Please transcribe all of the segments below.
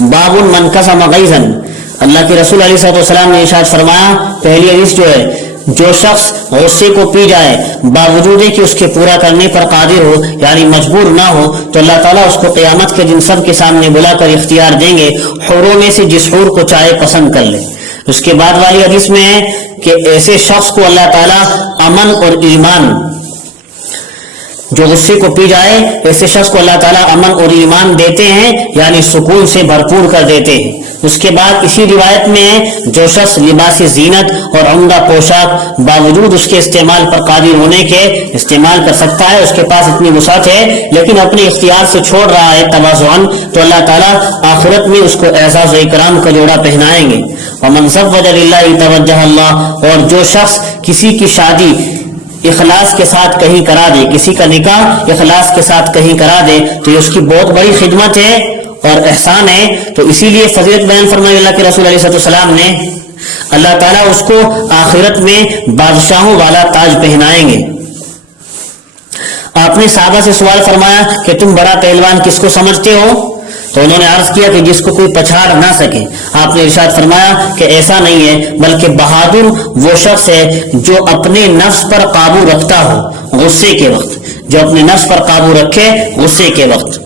باب من کظم غیظا، اللہ کے رسول علیہ السلام نے ارشاد فرمایا، پہلی حدیث جو ہے، جو شخص غصے کو پی جائے باوجود کہ اس کے پورا کرنے پر قادر ہو، یعنی مجبور نہ ہو، تو اللہ تعالیٰ اس کو قیامت کے دن سب کے سامنے بلا کر اختیار دیں گے، حوروں میں سے جس حور کو چاہے پسند کر لے۔ اس کے بعد والی حدیث میں ہے کہ ایسے شخص کو اللہ تعالیٰ امن اور ایمان، جو غصے کو پی جائے ایسے شخص کو اللہ تعالیٰ امن اور ایمان دیتے ہیں، یعنی سکون سے بھرپور کر دیتے ہیں۔ اس کے بعد اسی روایت میں ہے، جو شخص لباس زینت اور عمدہ پوشاک باوجود اس کے استعمال پر قادر ہونے کے استعمال کر سکتا ہے، اس کے پاس اتنی وسعت ہے لیکن اپنے اختیار سے چھوڑ رہا ہے تواضعاً، تو اللہ تعالیٰ آخرت میں اس کو اعزاز و اکرام کا جوڑا پہنائیں گے۔ ومن زوج للہ توجہ اللہ، اور جو شخص کسی کی شادی اخلاص کے ساتھ کہیں کرا دے، کسی کا نکاح اخلاص کے ساتھ کہیں کرا دے، تو یہ اس کی بہت بڑی خدمت ہے اور احسان ہے۔ تو اسی لیے فضیلت بیان فرمائی اللہ کے رسول علیہ السلام نے، اللہ تعالیٰ اس کو آخرت میں بادشاہوں والا تاج پہنائیں گے۔ آپ نے صحابہ سے سوال فرمایا کہ تم بڑا پہلوان کس کو سمجھتے ہو؟ تو انہوں نے عرض کیا کہ جس کو کوئی پچھاڑ نہ سکے۔ آپ نے ارشاد فرمایا کہ ایسا نہیں ہے، بلکہ بہادر وہ شخص ہے جو اپنے نفس پر قابو رکھتا ہو غصے کے وقت، جو اپنے نفس پر قابو رکھے غصے کے وقت۔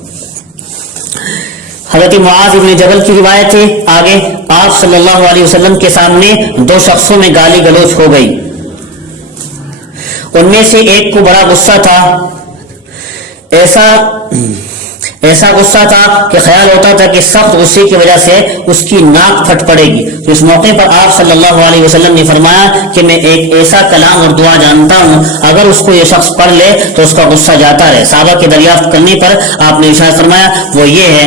حضرت معاذ بن جبل کی روایت ہے، آگے آپ صلی اللہ علیہ وسلم کے سامنے دو شخصوں میں گالی گلوچ ہو گئی، ان میں سے ایک کو بڑا غصہ تھا، ایسا غصہ تھا کہ خیال ہوتا تھا کہ سخت غصے کی وجہ سے اس کی ناک پھٹ پڑے گی۔ تو اس موقع پر آپ صلی اللہ علیہ وسلم نے فرمایا کہ میں ایک ایسا کلام اور دعا جانتا ہوں، اگر اس کو یہ شخص پڑھ لے تو اس کا غصہ جاتا رہے۔ صحابہ کے دریافت کرنے پر آپ نے ارشاد فرمایا، وہ یہ ہے،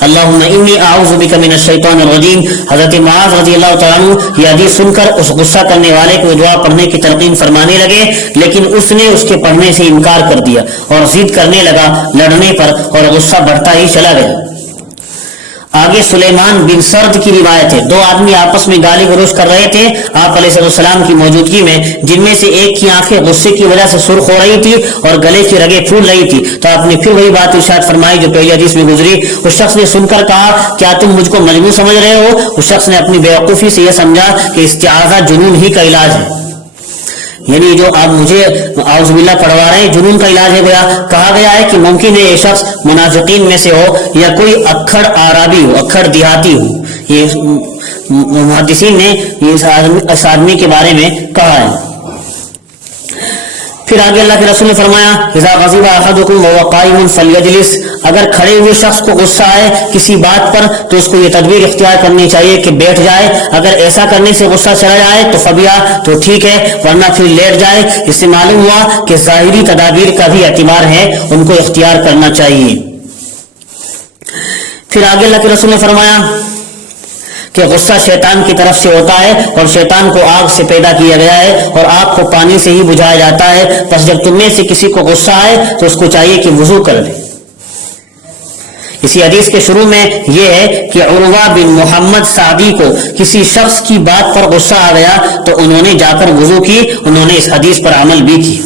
اللہم انی اعوذ بک من الشیطان الرجیم۔ حضرت معاذ رضی اللہ تعالیٰ عنہ یہ حدیث سن کر اس غصہ کرنے والے کو دعا پڑھنے کی تلقین فرمانے لگے، لیکن اس نے اس کے پڑھنے سے انکار کر دیا اور ضد کرنے لگا، لڑنے پر، اور غصہ بڑھتا ہی چلا گیا۔ آگے سلیمان بن سرد کی روایت ہے، دو آدمی آپس میں گالی گلوچ کر رہے تھے آپ علیہ السلام کی موجودگی میں، جن میں سے ایک کی آنکھیں غصے کی وجہ سے سرخ ہو رہی تھی اور گلے کی رگیں پھول رہی تھی۔ تو آپ نے پھر وہی بات ارشاد فرمائی جو پہلی حدیث میں گزری۔ اس شخص نے سن کر کہا، کیا تم مجھ کو مجنون سمجھ رہے ہو؟ اس شخص نے اپنی بیوقوفی سے یہ سمجھا کہ استعاذہ جنون ہی کا علاج ہے، یعنی جو آپ مجھے اعوذ باللہ پڑھوا رہے ہیں جنون کا علاج ہے گویا۔ کہا گیا ہے کہ ممکن ہے یہ شخص منافقین میں سے ہو یا کوئی اکھڑ آرابی ہو، اکھڑ دیہاتی ہو۔ یہ محدثین نے اس آدمی کے بارے میں کہا ہے۔ پھر آگے اللہ کے رسول نے فرمایا، اذا غضب احدکم وهو قائم فلیجلس، اگر کھڑے ہوئے شخص کو غصہ آئے کسی بات پر تو اس کو یہ تدبیر اختیار کرنی چاہیے کہ بیٹھ جائے، اگر ایسا کرنے سے غصہ چلا جائے تو فبیا، تو ٹھیک ہے، ورنہ پھر لیٹ جائے۔ اس سے معلوم ہوا کہ ظاہری تدابیر کا بھی اعتبار ہے، ان کو اختیار کرنا چاہیے۔ پھر آگے اللہ کے رسول نے فرمایا کہ غصہ شیطان کی طرف سے ہوتا ہے اور شیطان کو آگ سے پیدا کیا گیا ہے اور آگ کو پانی سے ہی بجھایا جاتا ہے، پس جب تم میں سے کسی کو غصہ آئے تو اس کو چاہیے کہ وضو کر لے۔ اسی حدیث کے شروع میں یہ ہے کہ عروہ بن محمد سعدی کو کسی شخص کی بات پر غصہ آ گیا تو انہوں نے جا کر وضو کی، انہوں نے اس حدیث پر عمل بھی کی۔